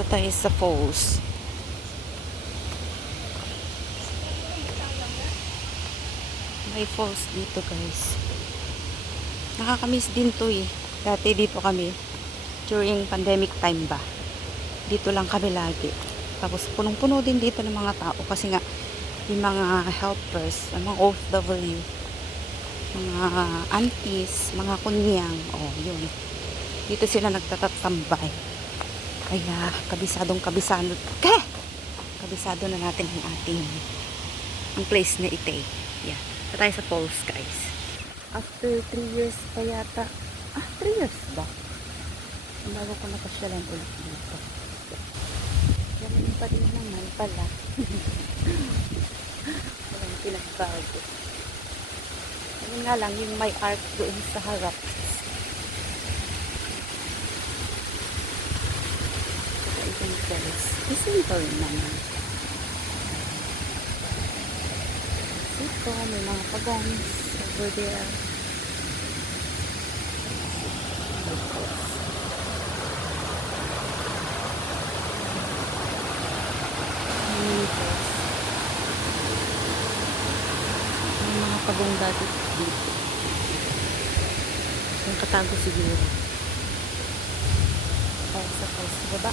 Dito tayo sa falls. May falls dito, guys. Nakakamiss din to eh. Dati dito kami. During pandemic time ba. Dito lang kami lagi. Tapos punong-puno din dito ng mga tao. Kasi nga, yung mga helpers, yung mga OFW, mga aunties, mga kunyang. Oh, yun. Dito sila nagtatatambay. Kaya, kabisado na natin ang ating ang place na Itay. Yeah. Ito tayo sa falls, guys. After 3 years pa yata. 3 years ba? Ang bago ko napasyalan ulit dito. Ganun pa din naman pala. Walang pinagbago. Ayun nga lang, yung may arc doon sa harap. Ito yung falls. Simple naman. Ito, may mga pagongs over there. May mga pagong dati dito. Yung katago siguro. Para sa falls baba.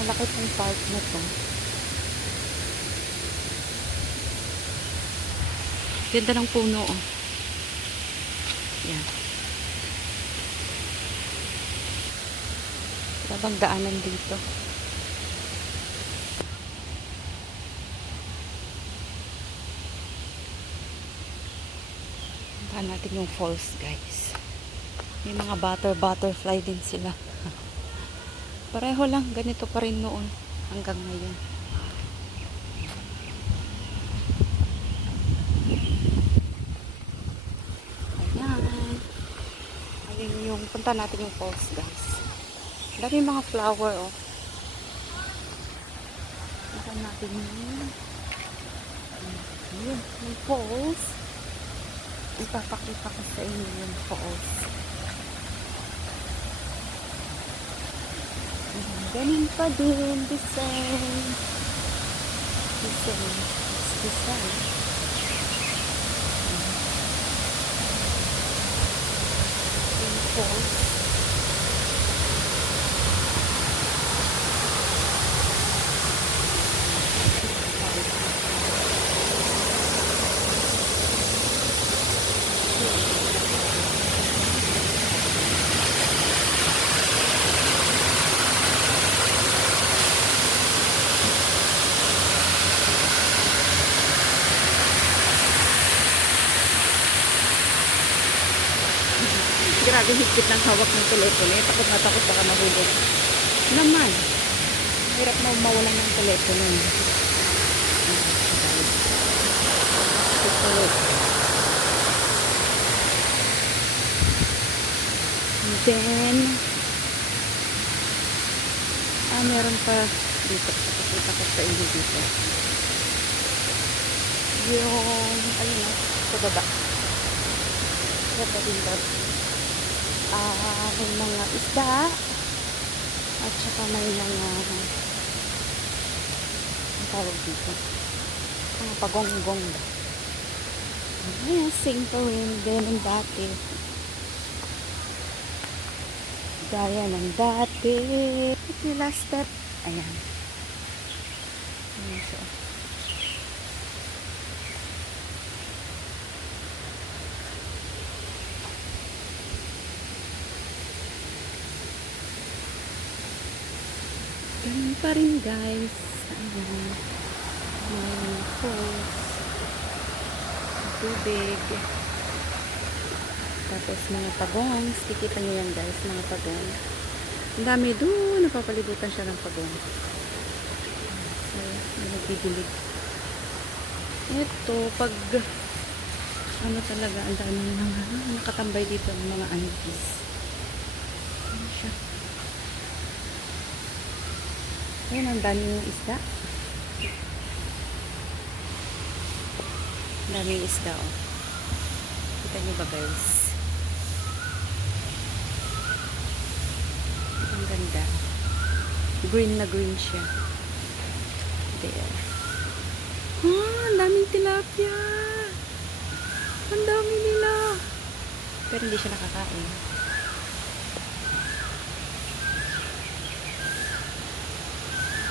Malaki pong park na to. Ganda ng puno, oh. Yan. Sabang daanan dito. Puntahan natin yung falls, guys. May mga butterfly din sila. Pareho lang, ganito pa rin noon hanggang ngayon. Yung punta natin yung falls, guys. Dami mga flower, oh. Punta natin yun. Yun, yung falls. Ipapakita ko sa inyo yung falls. Ganun pa din, design. Falls. Grabe higpit ng hawak ng telepono. Takot na takot baka mahulog. Naman. Hirap na mawalan ng telepono. And then, meron pa dito. Pakita ko sa inyo dito. Yung, ayun na, sa baba. Ganda din doon. May mga isda at saka may mga ang tawag dito mga pagonggong ba. Same pa rin din ang dati, gaya ng dati. Ito yung last step. Ayan. Ayan siya. Ganun pa rin, guys. Ayan. May falls. Tubig. Tapos mga pagongs. Kikita nyo yan, guys. Mga pagong. Ang dami doon. Napapalibutan siya ng pagong. So, may nagbibilig. Ito, pag ano talaga, ang dami mga nakatambay dito ng mga aunties. Ano siya? Ayan, ang dami yung isda. Ang dami yung isda, oh. Kita nyo ba, guys? Green na green siya. There. Ah, ang daming tilapia. Ang dami nila. Pero hindi siya nakakain.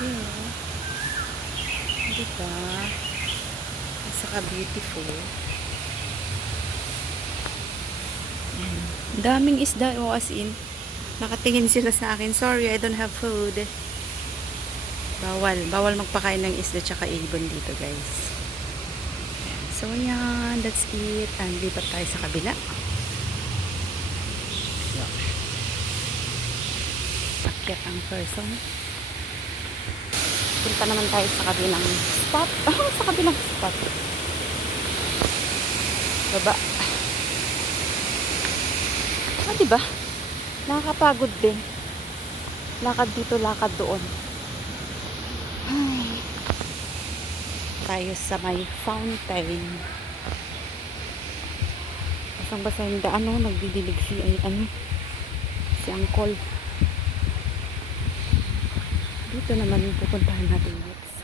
Yeah. Diba? At saka beautiful. Ang daming isda. O as in, nakatingin sila sa akin. Sorry, I don't have food. Bawal magpakain ng isda tsaka ibon dito, guys. So, yan. That's it. And lipat tayo sa kabila. Akyat ang person. Punta naman tayo sa kabilang spot. Sa kabilang spot. Baba. Diba? Nakakapagod din. Lakad dito, lakad doon. Ay. Tayo sa may fountain. Basang-basa yung daan, no? Nagdidilig si Uncle. Dito naman pupuntahan natin next.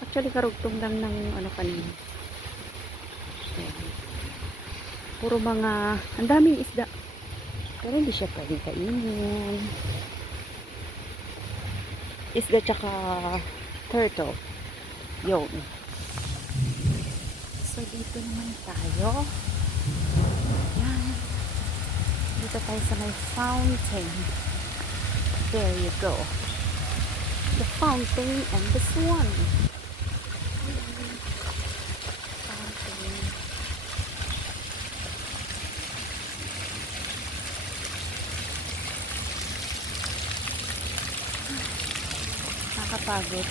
Actually, karugtong lang ng kanina. Ayan. Puro mga, ang daming isda. Pero hindi siya pwedeng kainin. Isda tsaka turtle. Yun. So, dito naman tayo. Yan. Dito tayo sa may fountain. There you go. The fountain and the swan. Fountain. Nakakapagod.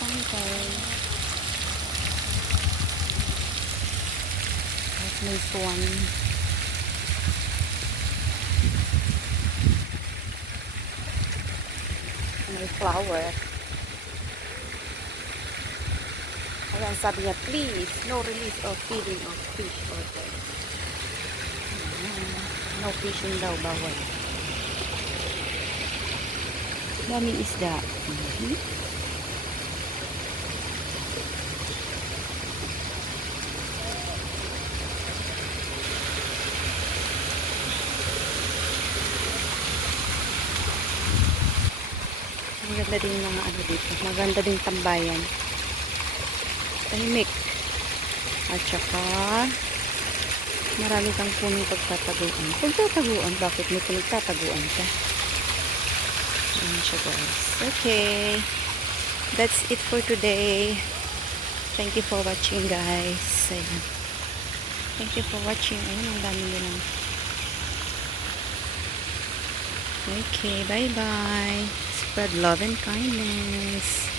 Fountain. At may swan. May flower. Ayan, sabi niya, please, no release or feeding of fish or birds. No fishing daw, bawal. Daming isda. Maganda din yung mga dito. Maganda din tambayan. Tahimik. At saka marami kang punong pagtataguan. Pagtataguan? Bakit may pinagtataguan ka? Ayan siya, guys. Okay. That's it for today. Thank you for watching, guys. Ayan. Thank you for watching. Ayun, ang dami nilang. Okay, bye-bye. Spread love and kindness.